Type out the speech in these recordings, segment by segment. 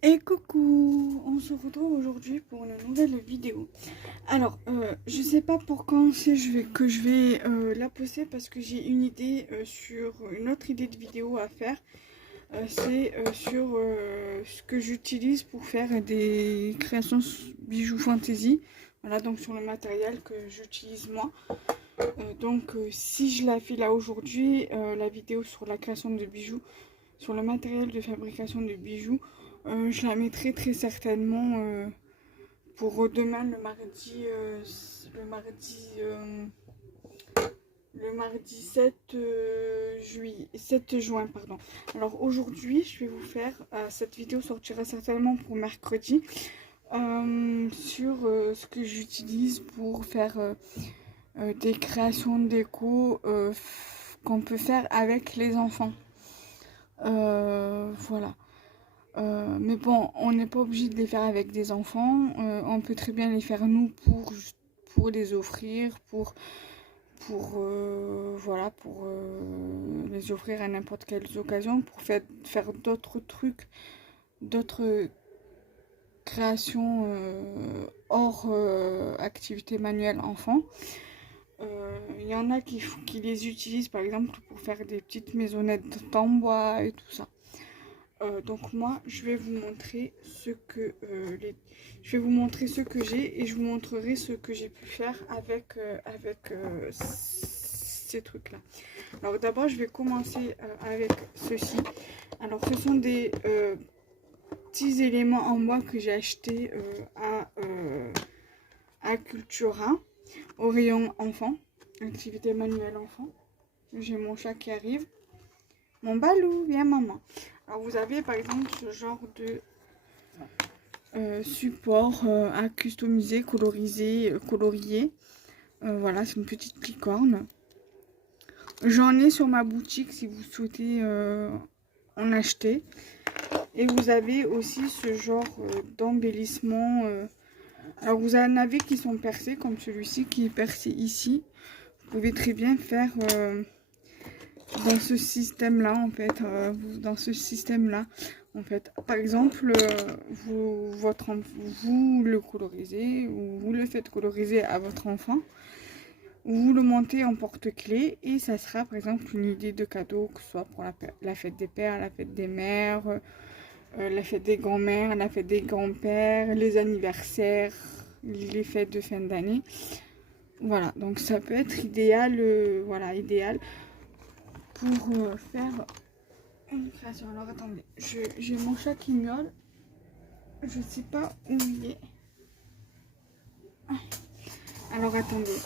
Et coucou, on se retrouve aujourd'hui pour une nouvelle vidéo. Alors, je sais pas pour quand c'est que je vais la poster parce que j'ai une idée sur une autre idée de vidéo à faire. C'est sur ce que j'utilise pour faire des créations bijoux fantasy. Voilà, donc sur le matériel que j'utilise moi. Si je la fais là aujourd'hui, la vidéo sur la création de bijoux, sur le matériel de fabrication de bijoux, je la mettrai très certainement pour demain le mardi 7 7 juin, pardon. Alors aujourd'hui, je vais vous faire, cette vidéo sortira certainement pour mercredi, sur ce que j'utilise pour faire des créations déco qu'on peut faire avec les enfants. Voilà. Mais bon, on n'est pas obligé de les faire avec des enfants. On peut très bien les faire nous pour les offrir, voilà, pour les offrir à n'importe quelle occasion, pour faire d'autres trucs, d'autres créations hors activité manuelle enfant. Il y en a qui les utilisent par exemple pour faire des petites maisonnettes en bois et tout ça. Donc moi je vais vous montrer ce que j'ai et je vous montrerai ce que j'ai pu faire avec ces trucs là. Alors d'abord je vais commencer avec ceci. Alors ce sont des petits éléments en bois que j'ai acheté à Cultura, au rayon enfant, activité manuelle enfant. J'ai mon chat qui arrive. Mon balou, viens maman. Alors vous avez par exemple ce genre de support à customiser, colorier. Voilà, c'est une petite licorne. J'en ai sur ma boutique si vous souhaitez en acheter. Et vous avez aussi ce genre d'embellissement. Alors vous en avez qui sont percés, comme celui-ci qui est percé ici. Vous pouvez très bien faire dans ce système-là, en fait. Par exemple, vous le colorisez ou vous le faites coloriser à votre enfant. Vous le montez en porte-clés et ça sera par exemple une idée de cadeau, que ce soit pour la fête des pères, la fête des mères, la fête des grands-mères, la fête des grands-pères, les anniversaires, les fêtes de fin d'année. Voilà, donc ça peut être idéal, idéal pour faire une création. Alors attendez, j'ai mon chat qui miaule, je sais pas où il est. Alors attendez,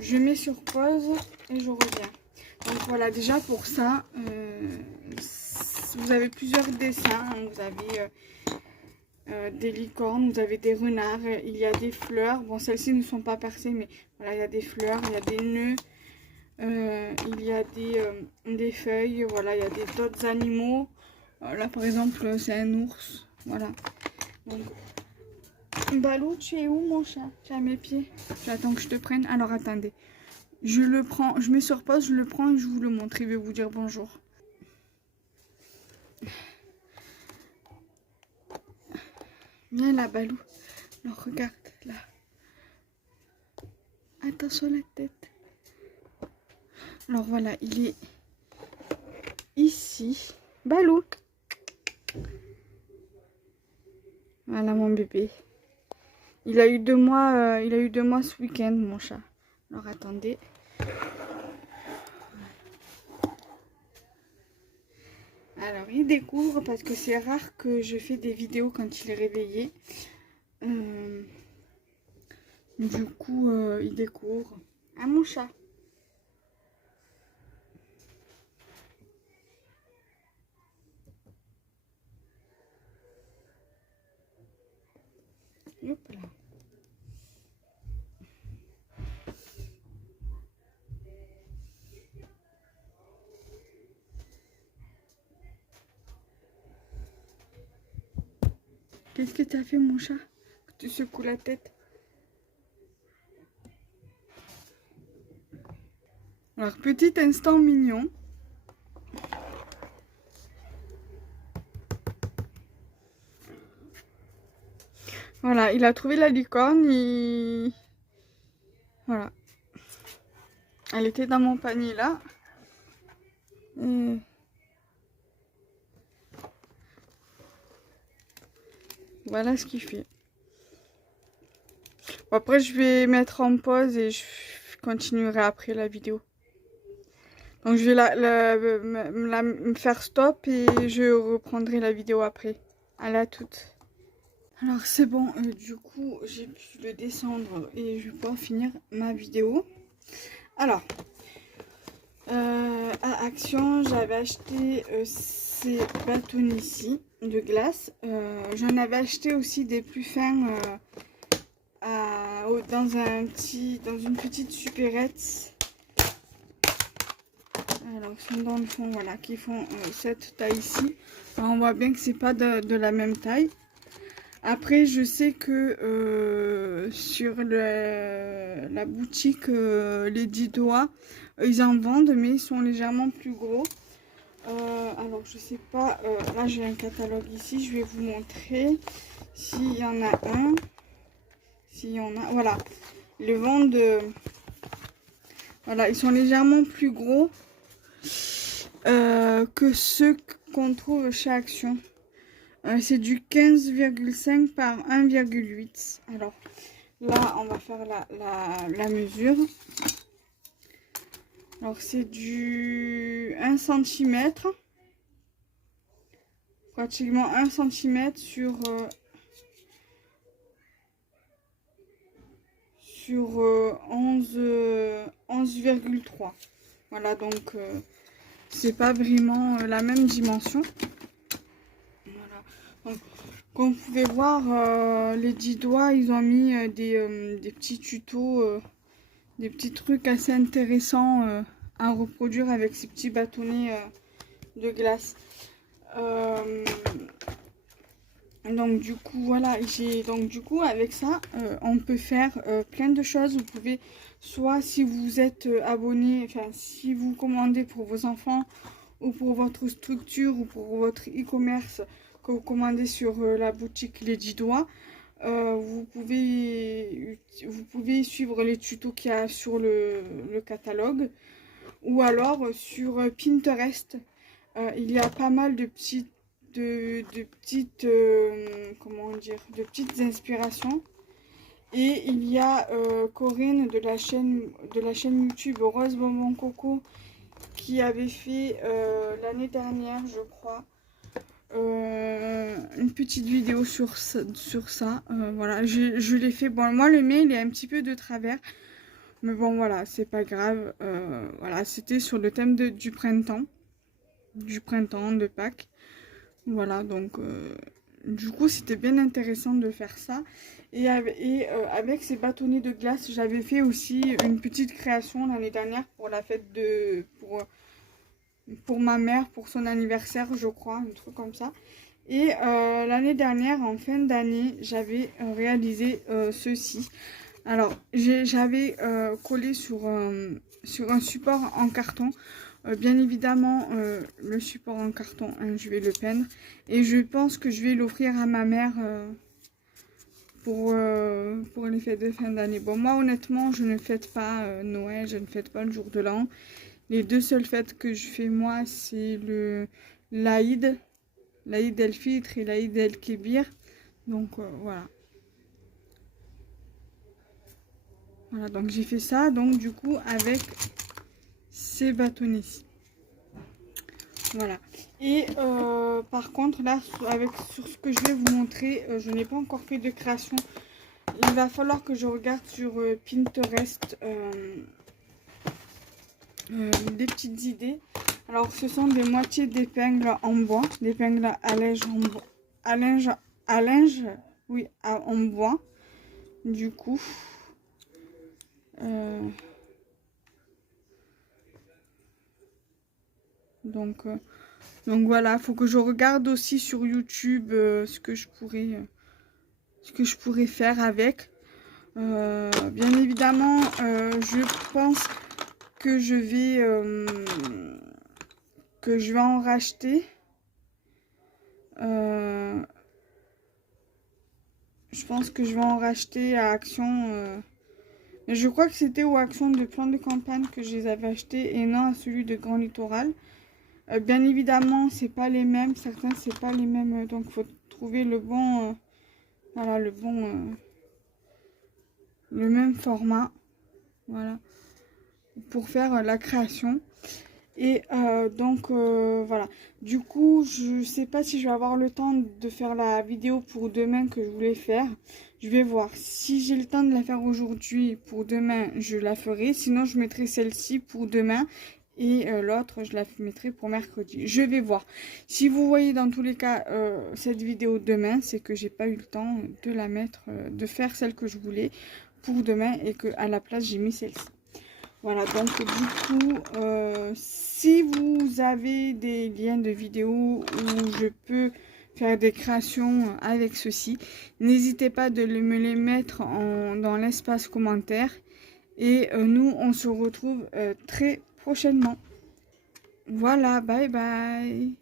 je mets sur pause et je reviens. Donc voilà, déjà pour ça, vous avez plusieurs dessins. Vous avez des licornes, vous avez des renards, il y a des fleurs. Bon, celles-ci ne sont pas percées, mais voilà, il y a des fleurs, il y a des nœuds, il y a des feuilles. Voilà, il y a d'autres animaux. Là, par exemple, c'est un ours. Voilà. Donc, Balou, tu es où mon chat? Tu es à mes pieds. J'attends que je te prenne. Alors attendez. Je le prends, je mets sur pause, je le prends et je vous le montre. Il va vous dire bonjour. Viens là, Balou. Alors regarde là. Attention la tête. Alors voilà, il est ici. Balou. Voilà mon bébé. Il a eu 2 mois, ce week-end, mon chat. Alors attendez. Alors il découvre parce que c'est rare que je fais des vidéos quand il est réveillé. Du coup, il découvre. Ah mon chat. Hop là. Qu'est-ce que tu as fait mon chat? Tu secoues la tête. Alors petit instant mignon. Voilà, il a trouvé la licorne. Voilà. Elle était dans mon panier là. Et voilà ce qu'il fait. Bon, après, je vais mettre en pause et je continuerai après la vidéo. Donc, je vais me faire stop et je reprendrai la vidéo après. À la toute. Alors, c'est bon. Du coup, j'ai pu le descendre et je vais pouvoir finir ma vidéo. Alors, à Action, j'avais acheté ces bâtonnets-ci de glace. J'en avais acheté aussi des plus fins dans une petite supérette. Alors, ils sont dans le fond, voilà, qui font cette taille-ci. On voit bien que c'est pas de la même taille. Après, je sais que sur la boutique Les 10 doigts, ils en vendent, mais ils sont légèrement plus gros. Alors, je sais pas, là j'ai un catalogue ici, je vais vous montrer s'il y en a un. S'il y en a, voilà. Ils le vendent, voilà, ils sont légèrement plus gros que ceux qu'on trouve chez Action. C'est du 15,5 par 1,8. Alors là, on va faire la mesure. Alors c'est du 1 cm. Pratiquement 1 cm sur 11,3. Voilà, donc c'est pas vraiment la même dimension. Voilà. Donc, comme vous pouvez voir, les 10 doigts, ils ont mis des petits tutos, des petits trucs assez intéressants à reproduire avec ces petits bâtonnets de glace. Donc du coup voilà, avec ça on peut faire plein de choses. Vous pouvez, soit si vous êtes abonné, enfin si vous commandez pour vos enfants ou pour votre structure ou pour votre e-commerce que vous commandez sur la boutique Les 10 doigts, vous pouvez suivre les tutos qu'il y a sur le catalogue, ou alors sur Pinterest. Il y a pas mal de petites comment dire, de petites inspirations. Et il y a Corinne de la chaîne YouTube Rose Bonbon Coco qui avait fait l'année dernière, je crois, une petite vidéo sur ça. Voilà, je l'ai fait. Bon, moi le mail est un petit peu de travers, mais bon voilà, c'est pas grave. Voilà, c'était sur le thème du printemps, de Pâques. Voilà, donc du coup c'était bien intéressant de faire ça. Et avec ces bâtonnets de glace, j'avais fait aussi une petite création l'année dernière pour la fête pour ma mère, pour son anniversaire, je crois, un truc comme ça. Et l'année dernière, en fin d'année, j'avais réalisé ceci. Alors, j'avais collé sur un support en carton. Bien évidemment, le support en carton, hein, je vais le peindre. Et je pense que je vais l'offrir à ma mère pour les fêtes de fin d'année. Bon, moi, honnêtement, je ne fête pas Noël, je ne fête pas le jour de l'an. Les deux seules fêtes que je fais, moi, c'est l'Aïd el-Fitr et l'Aïd el-Kébir. Donc, voilà. Voilà, donc j'ai fait ça, donc du coup, avec ces bâtonnets-ci. Voilà. Et par contre, là, sur ce que je vais vous montrer, je n'ai pas encore fait de création. Il va falloir que je regarde sur Pinterest des petites idées. Alors, ce sont des moitiés d'épingles en bois, d'épingles à linge, oui, en bois. Du coup, donc voilà, faut que je regarde aussi sur YouTube ce que je pourrais faire avec. Bien évidemment, je pense que je vais en racheter. Je pense que je vais en racheter à Action. Mais je crois que c'était aux Action de plan de campagne que je les avais achetés et non à celui de Grand Littoral. Bien évidemment, c'est pas les mêmes. Certains, c'est pas les mêmes. Donc, faut trouver le bon... voilà, le bon... le même format. Voilà. Pour faire la création. Et donc voilà, du coup je sais pas si je vais avoir le temps de faire la vidéo pour demain que je voulais faire. Je vais voir si j'ai le temps de la faire aujourd'hui. Pour demain je la ferai, sinon je mettrai celle-ci pour demain et l'autre je la mettrai pour mercredi. Je vais voir. Si vous voyez dans tous les cas cette vidéo demain, c'est que j'ai pas eu le temps de la mettre, de faire celle que je voulais pour demain et que à la place j'ai mis celle-ci. Voilà, donc du coup, si vous avez des liens de vidéos où je peux faire des créations avec ceci, n'hésitez pas de me les mettre dans l'espace commentaire. Et nous, on se retrouve très prochainement. Voilà, bye bye.